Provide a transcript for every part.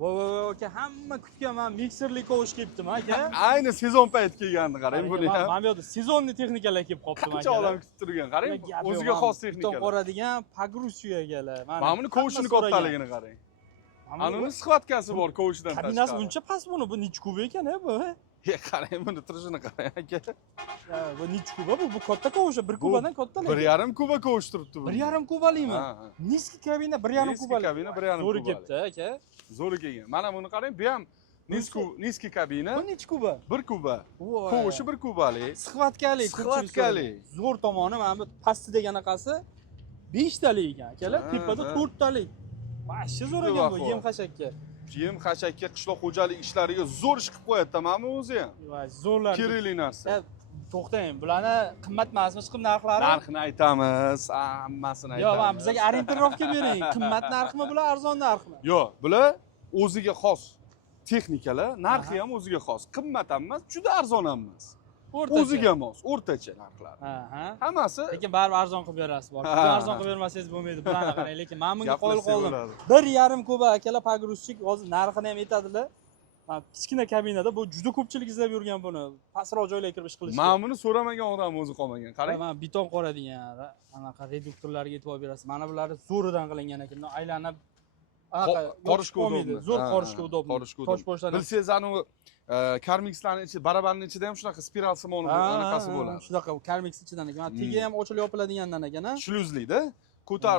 Voy aka, hamma kutgan men mikserli kovush kelibdim aka. Ayni sezon payti kelganini qarang buni ham. Mana bu yerda sezonni texnikalar kelib qolibdi Qancha odam kutib turgan, qarang. O'ziga xos texnikalar. Beton qoradigan pogruzyagalar. Mana buni kovushini kattaligini qarang. Anuni sixvatkasi bor kovushidan tashqari. Kabinasi buncha past buni, bu nech kub ekan bu? Qarang buni turishini qarang aka. Bu nech kuba bu katta kovush, 1 kubadan kattalar. 1,5 kuba kovush turibdi bu. 1,5 kubalimi? Niski kabina 1,5 kubalik. Niski kabina 1,5 kubalik. Zo'r kelibdi aka. Zo'r kelgan. Mana buni qarang, bu ham niski kabina. Bu nech kuba? 1 kuba. Kovushi 1 kubalik. Sixvatkali. Sixvatkali. Zo'r tomoni mana bu pasti deganaqasi 5 talik ekan akalar, tepada 4 talik. Vashcha zo'r ekan bu yem xashakka. Yem xashakka qishloq xo'jalik ishlariga zo'r ish qilib qo'yadi-da, mana bu o'zi ham. Voy, zo'rlar. Kerakli narsa. To'xtang, bularni qimmat emasmi, chiqib narxlari? Narxini aytamiz, hammasini aytamiz. Yo'q, mana bizga orientirovka bering. Qimmat narxmi bular, arzon narxmi? Yo'q, bular o'ziga xos texnikalar, narxi ham o'ziga xos. Qimmat ham emas, juda arzon ham emas. O'ziga mos, o'rtacha narxlar. Hammasi. Lekin baribir arzon qilib berasiz, bor. Arzon qilib bermasangiz bo'lmaydi, bularni qarang. Lekin men bunga qo'yil qoldim. 1,5 kuba akalar pogruzchik, hozir narxini ham aytadilar. Men kichkina kabinada bu juda ko'pchilik izlab yurgan buni. Pastroq joylarga kirib ish qilish. Men buni so'ramagan odam o'zi qolmagan. Qarang. Men beton qoradigan, anaqa reduktorlarga e'tibor berasiz. Mana bularni zo'ridan qilingan ekan. Aylanib qorishga udobni. Zo'r qorishga udobni. Tosh boshlanadi. Bilsangiz, anu Karmixlarning ichi, barabarning ichida ham shunaqa spiral simon anaqasi bo'ladi. Shunaqa Karmix ichidan ekan. Tegi ham ochilib yopiladigandan ekan-a. Shluzli-da.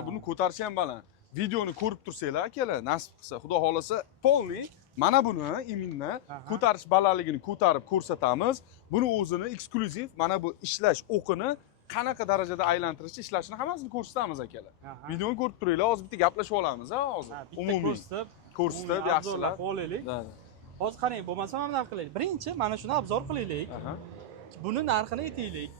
Buni ko'tarish ham baland. Videoni ko'rib tursanglar akalar, nasib qilsa, xudo xolasa, polni mana buni iminni ko'tarish balandligini ko'tarib ko'rsatamiz. Buni o'zini eksklyuziv mana bu ishlash o'qini qanaqa darajada aylantirishni ishlashini hammasini ko'rsatamiz akalar. Videoni ko'rib turinglar, hozir bitta gaplashib olamiz hozir. Umumiy ko'rsatib yaxshilab qo'yaylik. Hozir qarang, bo'lmasa mana bunday qilaylik. Birinchi mana shuni obzor qilaylik. Buni narxini aytaylik.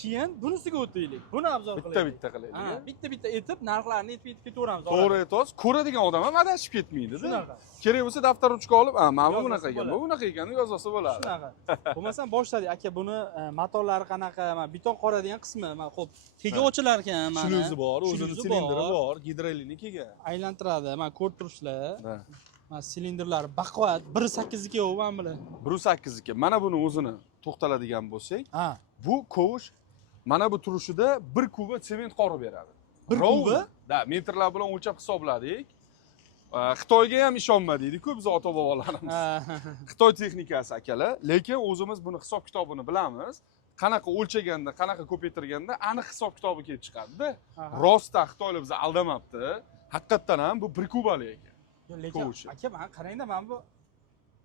Keyin bunisiga o'taylik. Buni obzor qilaylik. Bitta qilaylik. Bitta aytib, narxlarni aytib ketaveramiz. To'g'ri aytasiz. Ko'radigan odam ham adashib ketmaydi-da. Shunaqa. Kerak bo'lsa daftar ruchka olib, mana bu bunaqa ekan, bu bunaqa ekan yozsa bo'ladi. Shunaqa. Bo'lmasam boshladik. Aka, buni motorlari qanaqa? Mana beton qoradigan qismi, mana xo'p, tegi ochilar ekan, mana. Shluzi bor, o'zini silindri bor, gidrolinikaga. Aylantiradi. Mana ko'rib turishlar. Mana silindrlari baquvvat 1.8 niki u mana bular. 1.8 niki. Mana buni o'zini to'xtaladigan bo'lsak, bu kovush mana bu turishida 1 kuba sement qorib beradi. 1 kuba? Da, metrlar bilan o'lchab hisobladik. Xitoyga ham ishonmadik-ku biz ota-bobolarimiz. Xitoy texnikasi akalar, lekin o'zimiz buni hisob kitobini bilamiz. Qanaqa o'lchaganda, qanaqa ko'paytirganda aniq hisob kitobi kelib chiqadi-da. Rostda Xitoylar bizni aldamabdi. Haqiqatan ham bu 1 kubalik ekan. Lekin aka, men qarangda, men bu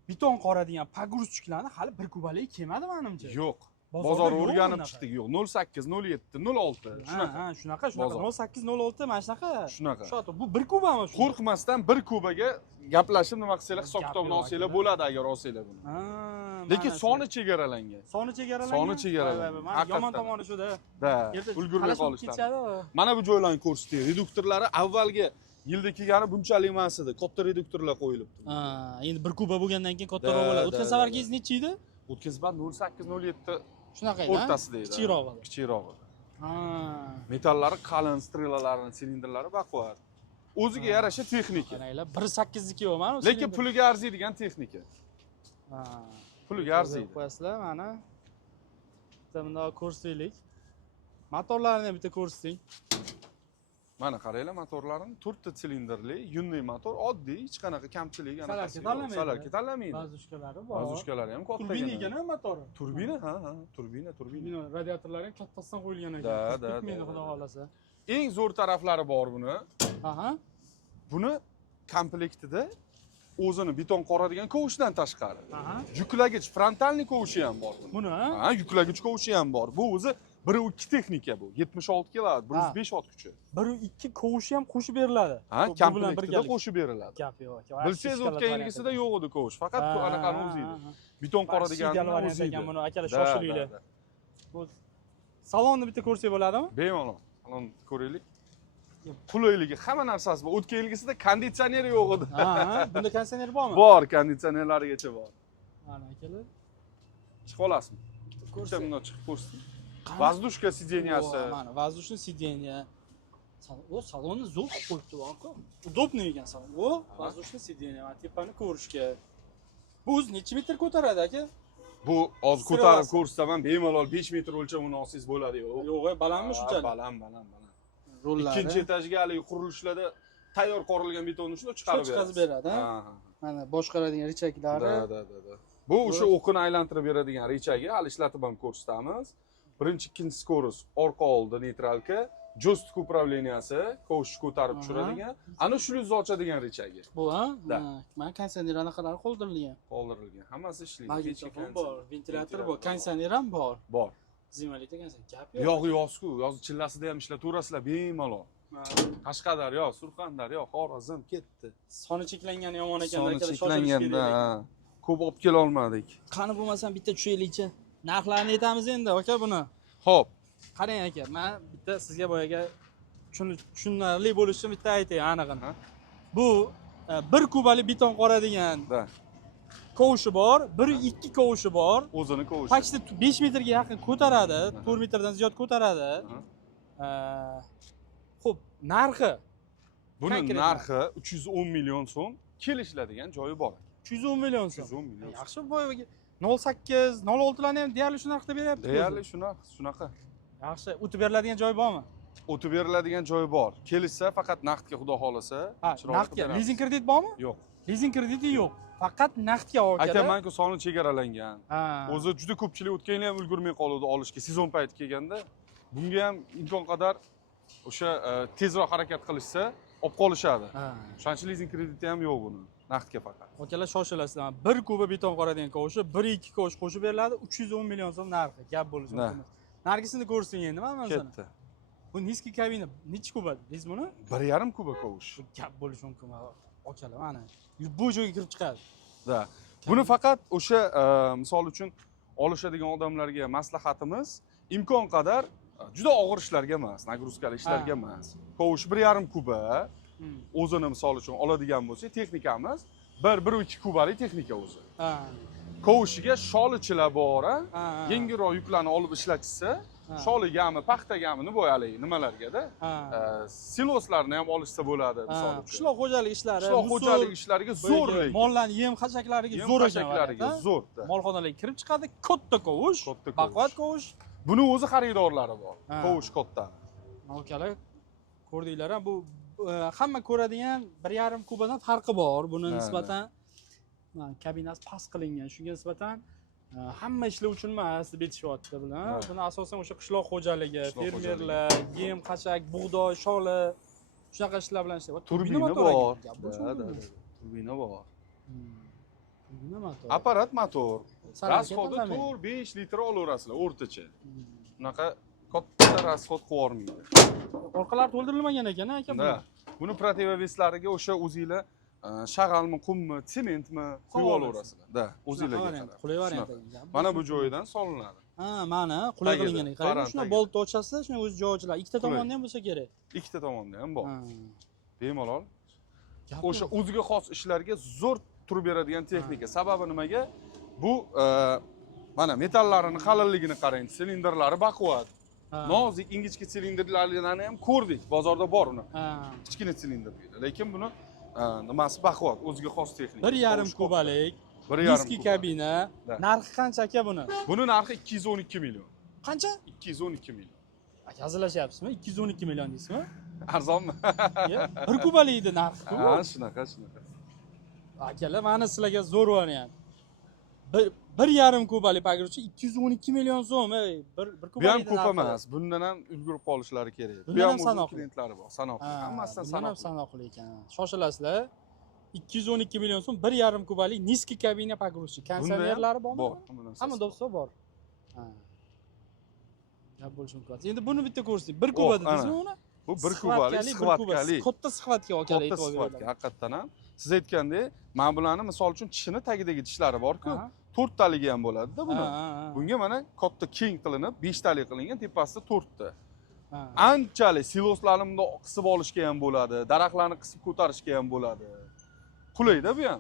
beton qoradigan pogruzchiklarni hali 1 kubalik kelmadi menimcha. Yo'q. Bozorga o'rganib chiqdik. Yo'q, 08, 07, 06 shunaqa. 08, 06 mana shunaqa. Shunaqa. Bu 1 kubami shu? Qo'rqmasdan 1 kubaga gaplashib nima qilsanglar, hisob kitobini olsanglar bo'ladi agar olsanglar buni. Lekin soni chegaralangan. Soni chegaralangan. Yomon tomoni shuda. Ulgurmay qolishlar. Mana bu joylarni ko'rsating. Reduktorlari avvalgi yilda kelgani bunchalik emas edi. Katta reduktorlar qo'yilibdi. Endi 1 kuba bo'lgandan keyin kattaroq bo'ladi. O'tgan safargingiz necha edi? O'tgan safar 08, 07 shunaqa edi. O'rtasida edi. Kichikroq edi. Metallari qalin, strelalarini, silindrlari baquvvat. O'ziga yarasha texnika. Qaranglar, 1.8 niki u mana. Lekin puliga arziydigan texnika. Puliga arziydi. Qo'yasizlar, mana. Bitta bundoq ko'rsataylik. Motorlarini bitta ko'rsating. Mana qaranglar, motorlarini 4 ta silindrli, yunli motor, oddiy, hech qanaqa kamchilik Salakka tanlamaydi. Bazushkalari bor. Bazushkalari ham katta. Turbina ekan motori. Turbina, turbina. Radiatorlari ham kattasidan qo'yilgan ekan. Bitmaydi, xudo xolasa. Eng zo'r taraflari bor buni. Buni komplektida o'zini beton qoradigan kovushdan tashqari. Yuklagich, frontalniy kovushi ham bor buni. Yuklagich kovushi ham bor. Bu o'zi 1.2 texnika bu. 76 kW, 105 ot kuchi. 1.2 kovushi ham qo'shib beriladi. Komplektida qo'shib beriladi. Gap yo'q. Bilsangiz o'tgan yilgisida yo'q edi kovush, faqat anaqani o'zi edi. Beton qoradiganini o'zi edi. Buni akalar shoshilinglar. Bu salonni bitta ko'rsak bo'ladimi? Bemalol. Salonni ko'raylik. Qulayligi, hamma narsasi bor. O'tgan yilgisida konditsioner yo'q edi. Bunda konditsioner bormi? Bor, konditsionerlarigacha bor. Mana akalar. Chiqib olasizmi? Ko'rsam, bundan chiqib ko'rsating. Vazdushka sideniyasi. Mana, vazdushni sideniya. O salonni zo'r qilib qo'yibdi aka. Удобный ekan salon. O, воздушный сиденье, mana tepani ko'rishga. Bu o'zi necha metr ko'taradi aka? Bu hozir ko'tarib ko'rsataman, bemalol 5 metr o'lchamini olsangiz bo'ladi. Yo'q, balandmi shunchalik? Baland. Rollari. Ikkinchi etajga haligi qurilishlarda tayyor qorilgan betonni shuni chiqarib beradi. Mana boshqaradigan richaklari. Da. Bu o'sha o'qini aylantirib beradigan richagi, hali ishlatib ham ko'rsatamiz. Birinchi, ikkinchi skorost, orqa oldi neytralka, jo'stik upravleniyasi, ko'shni ko'tarib tushiradigan, ana shlyuzni ochadigan richagi. Bu, ha? Mana konditsioner anaqalari qoldirilgan. Hammasi ishlaydi. Magnitofon bor, ventilyator bor, konditsioner ham bor. Bor. Zimalikda konditsioner gap yo'q. Yozku, yoz chillasida ham ishlataverasizlar bemalol. Qashqadaryo, Surxondaryo, Xorazm ketdi. Soni cheklangani yomon ekan, soni cheklanganda ko'p olib kela olmadik. Qani bo'lmasam bitta tushaylikchi. Narxlarni aytamiz endi aka buni. Xo'p. Qarang aka, men bitta sizga boyaga tushunarli bo'lishi uchun bitta aytay anig'ini. Bu 1 kubalik beton qoradigan. Kovushi bor, 1-2 kovushi bor. O'zini kovushi. Почти 5 metrga yaqin ko'taradi, 4 metrdan ziyod ko'taradi. Xo'p, narxi. Buni narxi 310 million so'm, kelishiladigan joyi bor. 310 million so'm. 310 million. Yaxshi boyaga 08, 06 larni ham deyarli shu narxda beryapti. Deyarli shunaqa. Yaxshi, o'tib beriladigan joy bormi? O'tib beriladigan joyi bor. Kelishsa, faqat naqdga xudo xolasa, naqdga. Lizing kredit bormi? Yo'q. Lizing krediti yo'q. Faqat naqdga olgan. Aytaman-ku, soni chegaralangan. O'zi juda ko'pchilik o'tganlar ham ulgurmay qoldi olishga, sezon payti kelganda. Bunga ham imkon qadar o'sha tezroq harakat qilishsa, olib qolishadi. O'shancha lizing krediti ham yo'q buni. Naqdga faqat. Akalar shoshilasizlar. 1 kuba beton qoradigan kovushi 1-2 kovush qo'shib beriladi, 310 million so'm narxi. Gap bo'lishi mumkin. Nargisini ko'rsing endi, mana mana. Ketdi. Bu niski kabina necha kuba deysiz buni? 1,5 kuba kovush. Gap bo'lishi mumkin. Akalar, mana bu joyga kirib chiqadi. Da. Buni faqat o'sha misol uchun olishadigan odamlarga maslahatimiz, imkon qadar juda og'ir ishlarga emas, nagruzkali ishlarga emas. Kovush 1,5 kuba o'zini misol uchun oladigan bo'lsa, texnikamiz 1-2 kubalik texnika o'zi. Kovushiga sholichilar bor, yengilroq yuklarni olib ishlatishsa, sholigami, paxtagami, nimalarga-da, siloslarni ham olishsa bo'ladi, misol uchun. Qishloq xo'jalik ishlari, qishloq xo'jalik ishlariga zo'r lekin. Mollarni yem xashaklariga zo'r ekan. Zo'r. Molxonalarga kirib chiqadi, katta kovush, baquvvat kovush. Buni o'zi xaridorlari bor. Kovush katta. Akalar, ko'rdinglar, bu hamma ko'radigan 1,5 kubadan farqi bor. Buni nisbatan kabinasi past qilingan. Shunga nisbatan hamma ishlar uchun emas deb aytishyapti bular. Buni asosan o'sha qishloq xo'jaligi, fermerlar, yem, xashak, bug'doy, shola shunaqa ishlar bilan ishlayapti. Turbina bor. Turbina bor. Turbina motor. Apparat motor. Rasxodi 4-5 litr olaverasizlar o'rtacha. Bunaqa katta rasxod qilib orqalari to'ldirilmagan ekan aka bu. Buni protevoveslariga o'sha o'zingizlar shag'almi, qummi, sementmi quyib olaverasizlar. Da, o'zingizlarga qarab. Qulay variant. Mana bu joyidan solinadi. Mana qulay qilingan. Qarang, shuna bolt ochasizlar, shuna o'z joyi ochiladi. Ikkita tomondan ham bo'lsa kerak. Ikkita tomonda ham bor. Bemalol. O'sha o'ziga xos ishlarga zo'r turib beradigan texnika. Sababi nimaga? Bu mana metallarini qalinligini qarang, silindrlari baquvvat. Nozik ingichka silindrlarni ham ko'rdik, bozorda bor uni. Kichkina silindr deydi. Lekin buni nimasi baquvvat, o'ziga xos texnika. 1,5 kubalik, diski kabina. Narxi qancha aka buni? Buni narxi 212 million. Qancha? 212 million. Aka hazillashyapsizmi? 212 million deysizmi? Arzonmi? 1 kubalikni narxi-ku. Ha, shunaqa. Akalar, mana sizlarga zo'r variant. 1,5 kubalik pagruchi 212 million so'm, ey. 1 kubalik. Bu ham ko'p emas. Bundan ham ulgurib qolishlari kerak. Bu ham o'z klientlari bor, sanoqli. Hammasidan sanoqli. Sanoqli ekan. Shoshilasizlar. 212 million so'm 1,5 kubalik niski kabina pagruchi. Konditsionerlari bormi? Bor. Hamma do'stsa bor. Gap bo'lishi mumkin. Endi buni bitta ko'rsak, 1 kuba dedingizmi uni? Bu 1 kubalik sixvatkali. Katta sixvatga okalar e'tibor beradi. Haqiqatan ham siz aytgandek, men bularni misol uchun tishini tagidagi tishlari bor-ku, 4 taligi ham bo'ladi-da buni. Bunga mana katta keng qilinib, 5 talik qilingan, tepasida 4 ta. Anchalik siloslarni bundoq qisib olishga ham bo'ladi, daraxtlarni qisib ko'tarishga ham bo'ladi. Qulay-da bu ham.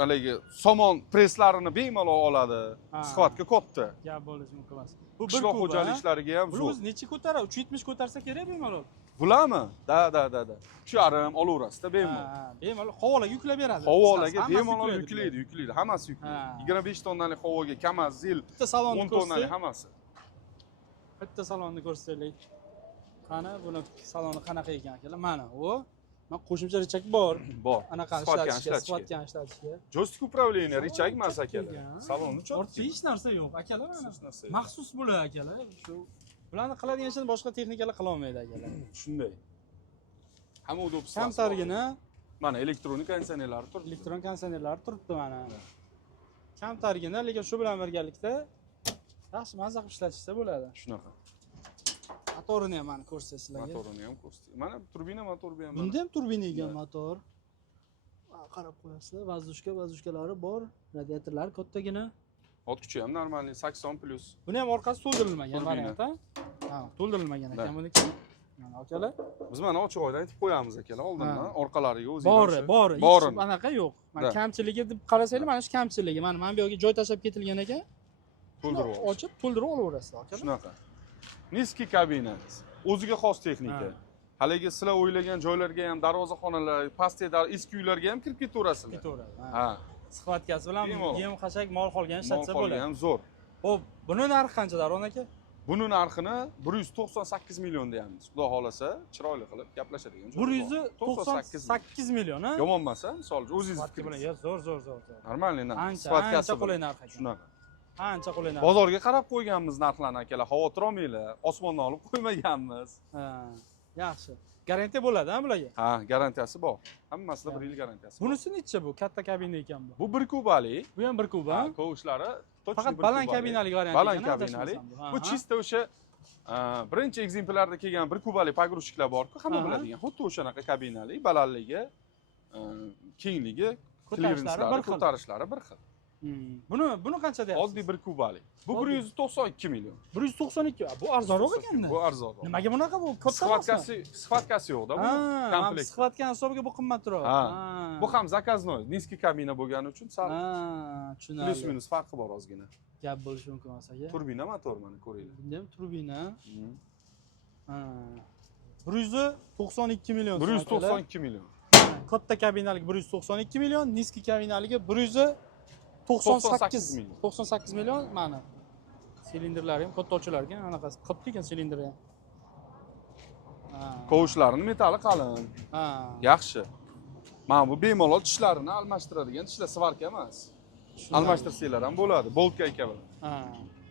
haligi somon presslarini bemalol oladi. Ha. Sxvatka katta. Gap bo'lishi mumkin emas. Bu bir Qishloq kuba. xo'jalik ishlariga ham Bu zo'r. o'zi necha ko'taradi? 370 ko'tarsa kerak bemalol. Bularmi? Da. 3,5 olaverasiz-da bemalol. Ha, bemalol havolaga yuklab beradi. Havolarga Hammasi bemalol yuklaydi. yuklaydi. Hammasi yuklaydi. Ha. 25 tonnalik havoga KAMAZ, ZIL, Bitta salonni 10 tonnalik ko'rsak, hammasi. bitta salonni ko'rsaylik. Qani buni saloni qanaqa ekan akalar? Mana u. Mana qo'shimcha richak bor. Bor. Anaqa Sxvatkan ishlatishga, sxvatkan ishlatishga. Joystick upravleniya richak emas akalar. Salonni Ortiqcha hech narsa yo'q akalar. Mana Hech narsa yo'q. maxsus bular akalar. Shu bularni qiladigan ishni boshqa texnikalar qila olmaydi akalar. Shunday. Hamma udobsiz. Kamtargina Mana elektronik konditsionerlar turibdi. elektron konditsionerlar turibdi mana. Kamtargina, lekin shu bilan birgalikda yaxshi mazza qilib ishlatishsa bo'ladi. Shunaqa. Motorini ham mana ko'rsatay sizlarga. Motorini ham ko'rsatdi. Mana turbina motori ham. Bunda ham turbina ekan motor. Qarab qo'yasizlar, vazushkalari bor, radiatorlari kattagina. Ot kuchi ham normalniy 80 plus. Buni ham orqasi to'ldirilmagan Turbina. variant, ha? To'ldirilmagan ekan buniki. Mana akalar. Biz mana ochiq oyda aytib qo'yamiz akalar oldindan, orqalariga o'zi. Bor. Borini. Hech anaqa yo'q. Mana Da. kamchiligi deb qarasanglar, mana shu kamchiligi. Mana bu yerga joy tashlab ketilgan ekan. To'ldirib olish. Ochib, to'ldirib olaverasizlar akalar. Shunaqa. Niski kabina. O'ziga xos texnika. Ha. Haligi sizlar o'ylagan joylarga ham darvozaxonalar, pastda eski uylarga ham kirib ketaverasizlar. Ketaveradi. Ha. Sxvatkasi bilan Bemalol. yem xashak mol qolgan ishlatsa Mol bo'ladi. ham zo'r. Xo'p, buni narxi qancha Davron aka? Buni narxini 198 million deyamiz. Xudo xolasa, chiroyli qilib gaplashadigan joy. 198 million, ha? Yomon emas, misol uchun o'zingiz Sxvatka bilan fikringiz. zo'r. Normalniy narx. Ancha qulay narx ekan. Shunaqa. Ancha qulay narx. Bozorga qarab qo'yganmiz narxlarni akalar, xavotir olmanglar. Osmondan olib qo'ymaganmiz. Ha, yaxshi. Garantiya bo'ladi-ha bularga? Ha, garantiyasi bor. Hammasida 1 yil garantiyasi bor. Bunisi necha bu? Katta kabina ekan bu. Bu 1 kubali. Bu ham 1 kuba. Kovushlari Faqat baland kabinali variant ekan. Baland kabinali. Bu chista o'sha birinchi ekzemplarda kelgan 1 kubali pogrushiklar bor-ku, hamma biladigan. Xuddi o'shanaqa kabinali, balandligi, kengligi, ko'tarishlari bir xil. Buni qancha deyapsiz? Oddiy 1 kubali. Bu 192 million. 192. Bu arzonroq ekanda. Bu arzonroq. Nimaga bunaqa bu katta Sxvatkasi yo'q-da bu komplekt. Sxvatkan hisobiga bu qimmatroq. Bu ham zakaznoy, niski kabina bo'lgani uchun sal tushunarli. plus minus farqi bor ozgina. Gap bo'lishi mumkin emas aka. Turbina motor mana ko'ringlar. Bunda ham turbina. 192 million. 192 million. Katta kabinalik 192 million, niski kabinaligi 198 million. 98 million mana. Silindrlari ham katta ochilar ekan, anaqasi katta ekan silindri ham. Kovushlarini metali qalin. Yaxshi. Mana bu bemalol tishlarini almashtiradigan tishlar svarka emas. Almashtirsanglar ham bo'ladi, boltka kabi.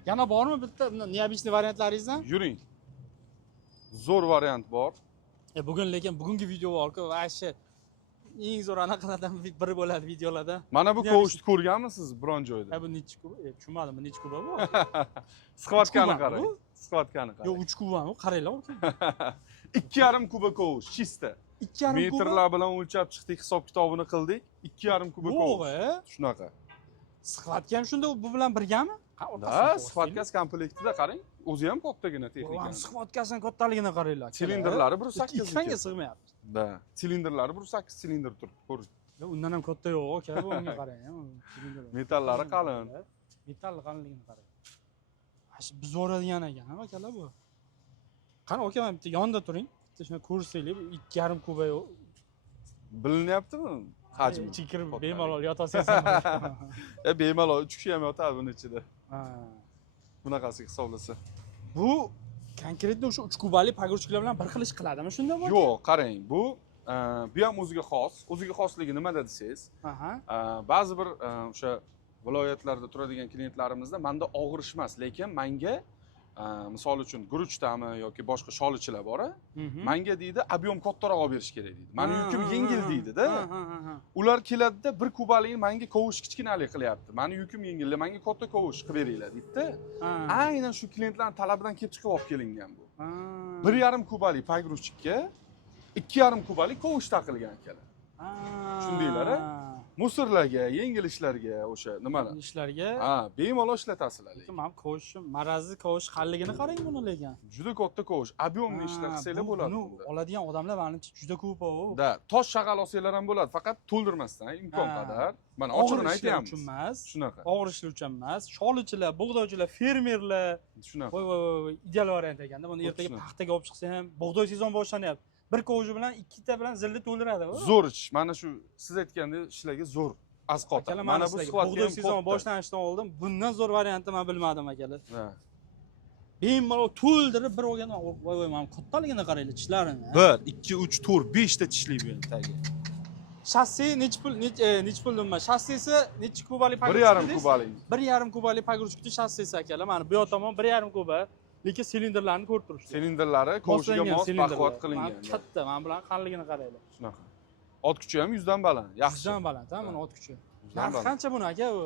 Yana bormi bitta neobычный variantlaringizdan? Yuring. Zo'r variant bor. Bugun lekin bugungi video bor-ku, vashshi eng zo'r anaqalardan biri bo'ladi videolarda. Mana bu kovushni ko'rganmisiz biron joyda? Bu nechi kuba? Tushunmadim, bu nechi kuba bu? Sxvatkani qarang. Sxvatkani qarang. Yo'q, 3 kubami? Qaranglar. 2,5 kuba kovush, chista. 2,5 kuba. Metrlar bilan o'lchab chiqdik, hisob kitobini qildik. 2,5 kuba kovush. Shunaqa. Sxvatka ham shunda bu bilan birgami? Da, Sxvatkasi komplektida qarang. O'zi ham kattagina texnika. Sxvatkasining kattaligini qaranglar. Silindrlari 1.8 ikkitanga sig'mayapti. Da, silindrlari 1.8 silindr turibdi, ko'ring. Undan ham katta yo'q, aka, bu unga qarang. Metallari qalin. Metall qalinligini qarang. Biz o'radigan ekan, akalar bu. Qani aka, men bitta yonda turing. Bitta shuni ko'rsanglar, 2,5 kuba yo'q. Bilinyaptimi? Hajmi. Ichiga kirib bemalol yotasan. Bemalol 3 kishi ham yotadi buning ichida. Bunaqasi hisoblasa. Bu konkretno o'sha 3 kubali pogrushkalar bilan bir xil ish qiladimi shunda bu? Yo'q, qarang, bu ham o'ziga xos. O'ziga xosligi nimada desangiz, ba'zi bir o'sha viloyatlarda turadigan klientlarimizda menda og'ir ish emas, lekin menga misol uchun guruchdami yoki boshqa sholichilar bor, menga deydi, ob'yom kattaroq olib berish kerak deydi. Meni yukim yengil deydi-da. Ular keladida 1 kubalikni menga kovush kichkinalik qilyapti. Meni yukim yengil, menga katta kovush qilib beringlar deydi-da. Aynan shu klientlarning talabidan kelib chiqib olib kelingan bu. 1,5 kubalik pogrushchikka 2,5 kubalik kovush taqilgan akalar. Tushundinglar-a? Musorlarga, yengil ishlarga o'sha nimalar. ishlarga. Ha, bemalol ishlatasizlar lekin. Lekin men kovushim, marazli kovush qalligini qarang buni lekin. Juda katta kovush, ob'yomli ishlar qilsanglar bo'ladi. Buni oladigan odamlar menimcha juda ko'p u. Da, tosh shag'al olsanglar ham bo'ladi, faqat to'ldirmasdan imkon qadar. Mana ochig'ini aytayapmiz. Uchun emas. Shunaqa. Og'ir ishlar uchun emas. Sholichilar, bug'doychilar, fermerlar. Shunaqa. Voy, ideal variant ekanda. Buni ertaga paxtaga olib chiqsa ham bug'doy sezon boshlanyapti. Bir kovush bilan ikkita bilan zilni to'ldiradi. Zo'r ish. Mana shu siz aytgandek ishlarga zo'r. Asqota. Mana bu suhbatga bug'doy sezon boshlanishidan oldin bundan zo'r variantni men bilmadim akalar. Ha. Bemalol to'ldirib bir olgan, voy, men kattaligini qaranglar tishlarini. 1, 2, 3, 4, 5 ta tishli bu tagi. Shassi necha pul deyman. Shassisi necha kubalik pagruchka? 1,5 kubalik. 1,5 kubalik pagruchka shassisi akalar. Mana bu yoq tomon 1,5 kuba. Lekin silinderlarni ko'rib turibsiz. Silinderlari kovushiga mos baquvvat qilingan. Katta, men bilan qanligini qaranglar. Shunaqa. Ot kuchi ham 100 dan baland. Yaxshi. 100 dan baland, ha, buni ot kuchi. Narxi qancha buni aka u?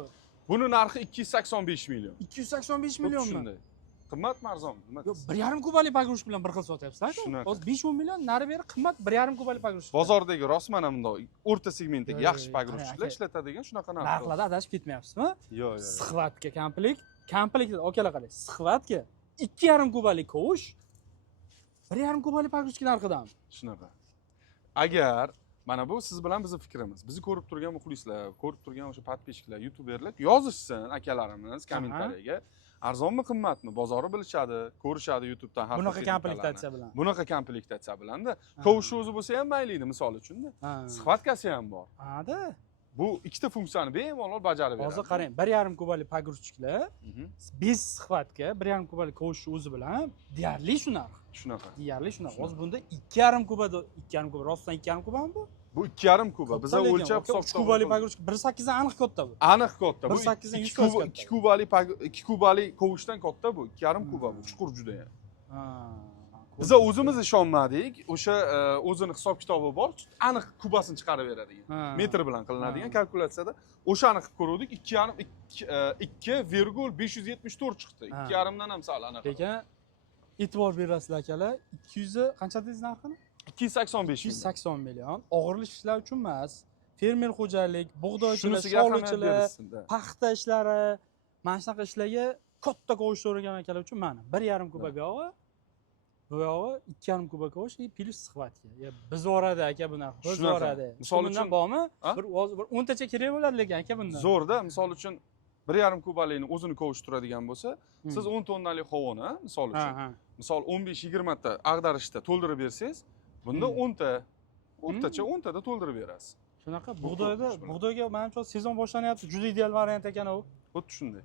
Buni narxi 285 million. 285 millionmi? Shunday. Qimmatmi arzonmi? Qimmat. Yo'q, 1,5 kubalik pagruchka bilan bir xil sotyapsiz-ku. Hozir 5-10 million nari beri qimmat 1,5 kubalik pagruchka. Bozordagi rost mana bundoq o'rta segmentdagi yaxshi pagruchkalar ishlatadigan shunaqa narx. Narxlarda adashib ketmayapsizmi? Yo'q. Sixvatga komplet okalar qarang. Sixvatga 2,5 kubalik kovush 1,5 kubalik pagruchka narxidan. Shunaqa. Agar mana bu siz bilan bizning fikrimiz. Bizni ko'rib turgan muxlislar, ko'rib turgan o'sha podpishchilar, youtuberlar yozishsin akalarimiz kommentariyaga. Arzonmi, qimmatmi? Bozori bilishadi, ko'rishadi YouTubedan har bunaqa komplektatsiya bilan. Bunaqa komplektatsiya bilan-da. Kovush o'zi bo'lsa ham mayli, misol uchun-da. Sixvatkasi ham bor. Ha-da. Bu ikkita funksiyani bemalol bajarib beradi. Hozir qarang, 1,5 kubalik pagruchkalar 5 sixvatga 1,5 kubalik kovush o'zi bilan deyarli shu narx. Shunaqa. Deyarli shunaqa. Hozir bunda 2,5 kubada, 2,5 kuba, rostdan 2,5 kubami bu? Bu 2,5 kuba. Biz o'lchab hisob 3 kubalik pagruchka 1,8 dan aniq katta bu. Aniq katta. Bu 2 kubalik kovushdan katta bu. 2,5 kuba bu. Chuqur juda ham. Biz o'zimiz ishonmadik. O'sha o'zini hisob kitobi bor. Aniq kubasini chiqarib beradigan. Metr bilan qilinadigan kalkulyatsiyada o'shani qilib ko'rdik. 2,574 chiqdi. 2,5 dan ham sal aniq. Lekin e'tibor berasizlar akalar. 200 qancha dedingiz narxini? 285 280 million. Og'irlik ishlar uchun emas. Fermer xo'jalik, bug'doychilar, sholichilar, paxta ishlari, mana shunaqa ishlarga katta kovush so'ragan akalar uchun mana 1,5 kuba bu yog'i, bu yog'i 2,5 kuba kovush, plus sixvatga. Biz voradi aka bu narx. Biz voradi. Misol uchun bormi? Bir 10 tacha kerak bo'ladi lekin aka bundan. Zo'rda, misol uchun 1,5 kubalikni o'zini kovushtiradigan bo'lsa, siz 10 tonnalik xovoni, misol uchun, misol 15-20 ta ag'darishda to'ldirib bersangiz, bunda 10 ta, o'rtacha 10 tada to'ldirib berasiz. Shunaqa bug'doyga menimcha sezon boshlanyapti. Juda ideal variant ekan u. Xuddi shunday.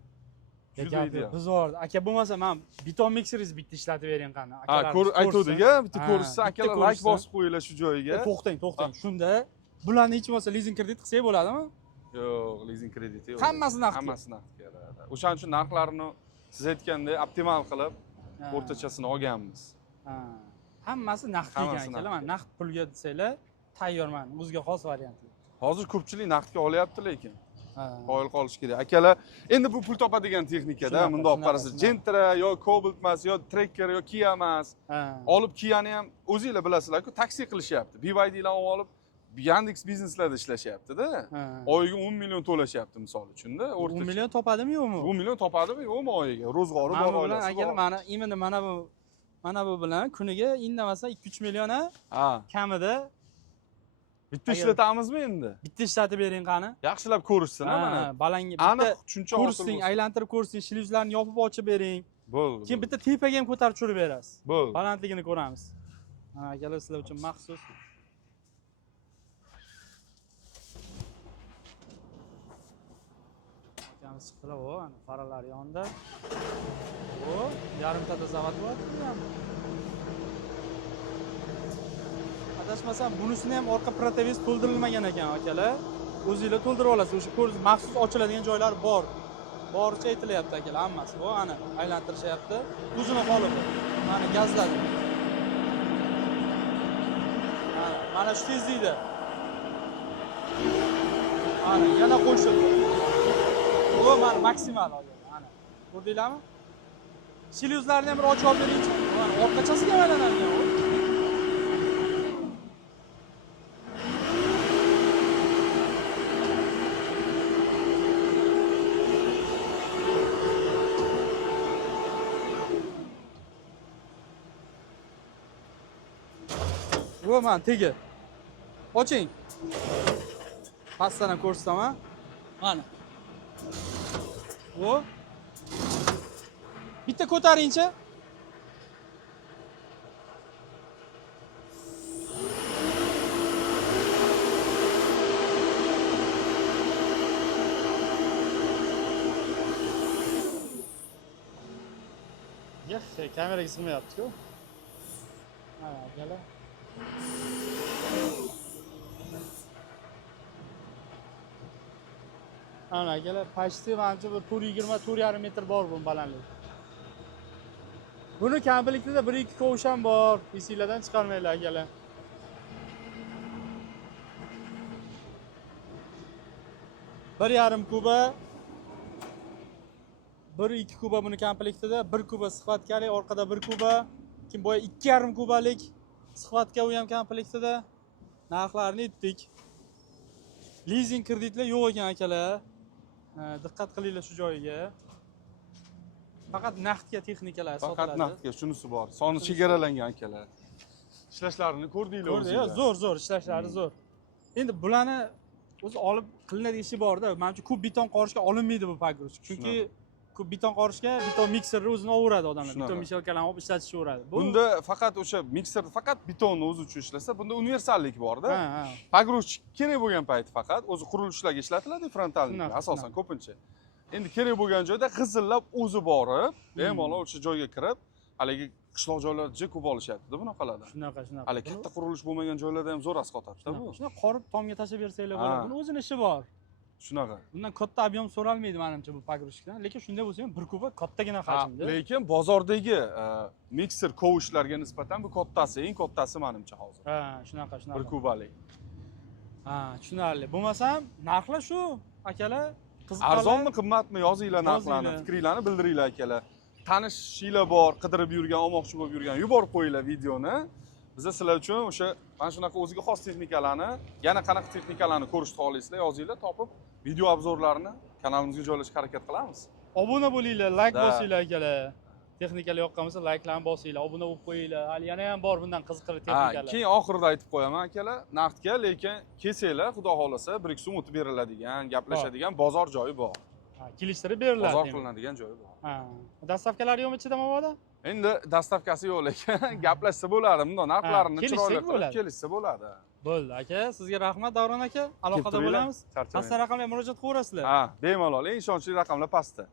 Juda ideal. Biz bor. Aka bo'lmasa men beton mikseringiz bitta ishlatib bering qani. Aytuvdik-a, bitta ko'rishsa, akalar like bosib qo'yinglar shu joyiga. To'xtang. Shunda bularni hech bo'lmasa lizing kredit qilsak bo'ladimi? Yo'q, lizing krediti yo'q. Hammasi naqd. Hammasi naqd keladi. O'shaning uchun narxlarni siz aytgandek optimal qilib o'rtachasini olganmiz. Hammasi naqd ekan akalar. Men naqd pulga desanglar, tayyorman. O'ziga xos variant. Hozir ko'pchilik naqdga olyapti lekin. Qoyil qolish kerak. Akalar, endi bu pul topadigan texnikada, bunda olib qarasiz, Gentra yo Cobalt emas, yo Tracker yo Kia emas. Olib Kia'ni ham o'zingizlar bilasizlar-ku, taksi qilishyapti. BYD'lar olib Yandex bizneslarda ishlashyapti-da. Oyiga 10 million to'lashyapti misol uchun-da. 10 million topadimi yo'qmi? 10 million topadimi yo'qmi oyiga? Ro'zg'ori bor oilasi bor. Mana bu bilan kuniga indamasa 2-3 million kamida bitta ishlatamizmi endi? Bitta ishlatib bering qani. Yaxshilab ko'rishsin mana. Balanga bitta tushuncha ko'rsing, aylantirib ko'rsing, shlizlarni yopib ochib bering. Bo'ldi. Keyin bitta tepaga ham ko'tarib tushirib berasiz. Bo'ldi. Balandligini ko'ramiz. Akalar sizlar uchun maxsus. Akamiz chiqdilar, ana faralar yonda. Yarimtada zavod bor. Adashmasam bunisini ham orqa proteviz to'ldirilmagan ekan akalar. O'zingizlar to'ldirib olasiz. O'sha ko'ringiz maxsus ochiladigan joylar bor. Boricha aytilyapti akalar, hammasi. Bu ana aylantirishyapti. O'zini holi bu. Mana gazladi. Mana shu tezlikda. Mana yana qo'shildi. Bu mana maksimal hozir. Mana. Ko'rdinglarmi? Shlizlarni ham bir ochib olib beringchi. Mana orqachasiga aylanadigan u. Bu mana tegi. Oching. Pastdan ham ko'rsataman. Mana. Bu. Bitta ko'taringchi. Yaxshi, kameraga sigmayapti-ku. Mana, gala. Ana, gala почти menimcha bir 420-4,5 metr bor bu balandlik. Buni komplektida 1-2 kovush ham bor. PC'lardan chiqarmaylar gala. Bir yarim kuba 1-2 kuba buni komplektida, 1 kuba sixvatkalik, orqada 1 kuba, kim boya 2,5 kubalik sixvatka u ham komplektida. Narxlarini aytdik. Leasing kreditlar yo'q ekan akalar. Diqqat qilinglar shu joyiga. Faqat naqdga texnikalar sotiladi. Faqat naqdga shunisi bor. Soni chegaralangan akalar. Ishlashlarini ko'rdinglar o'zingizlar. Zo'r, ishlashlari zo'r. Endi bularni o'zi olib qilinadigan ishi bor-da. Menimcha ko'p beton qorishga olinmaydi bu pogruzchik. Chunki ko'p beton qorishga beton mikserni o'zini olaveradi odamlar. Beton mishalkalarni olib ishlatishaveradi. Bunda faqat o'sha mikser faqat betonni o'zi uchun ishlasa, bunda universallik bor-da. Pogruzchik kerak bo'lgan payti faqat o'zi qurilishlarga ishlatiladi, frontalnik asosan ko'pincha. Endi kerak bo'lgan joyda g'izillab o'zi borib, bemalol o'sha joyga kirib, haligi qishloq joylarda juda ko'p olishyapti-da bunaqalarda. Shunaqa. Hali katta qurilish bo'lmagan joylarda ham zo'r asqotadi-da bu. Shuna qorib tomga tashlab bersanglar bo'ladi. Buni o'zini ishi bor. Shunaqa. Bundan katta ob'yom so'ralmaydi menimcha bu pogruzchikdan, lekin shunday bo'lsa ham 1 kuba kattagina hajmda. Lekin bozordagi mikser kovushlarga nisbatan bu kattasi, eng kattasi menimcha hozir. Shunaqa. 1 kubalik. Tushunarli. Bo'lmasam, narxlar shu, akalar. Arzonmi, qimmatmi yozinglar narxlarni, fikringlarni bildiringlar akalar. Tanishinglar bor, qidirib yurgan, olmoqchi bo'lib yurgan, yuborib qo'yinglar videoni. Biza sizlar uchun o'sha mana shunaqa o'ziga xos texnikalarni, yana qanaqa texnikalarni ko'rishni xohlaysizlar, yozinglar, topib video obzorlarini kanalimizga joylashga harakat qilamiz. Obuna bo'linglar, like bosinglar akalar. Texnikalar yoqqan bo'lsa, like'larni bosinglar, obuna bo'lib qo'yinglar. Hali yana ham bor bundan qiziqarli texnikalar. Keyin oxirida aytib qo'yaman akalar, naqdga, lekin kelsanglar, xudo xolasa, 1-2 so'm o'tib beriladigan, gaplashadigan bozor joyi bor. Kelishtirib beriladi. Bozor qilinadigan joyi bor. Dastavkalari yo'qmi ichida mabodo? Endi dastavkasi yo'q, lekin gaplashsa bo'ladi. Bunday narxlarini chiroyli qilib kelishsa bo'ladi. Bo'ldi aka, sizga rahmat Davron aka. Aloqada bo'lamiz. Pastda raqamga murojaat qilaverasizlar. Bemalol, eng ishonchli raqamlar pastda.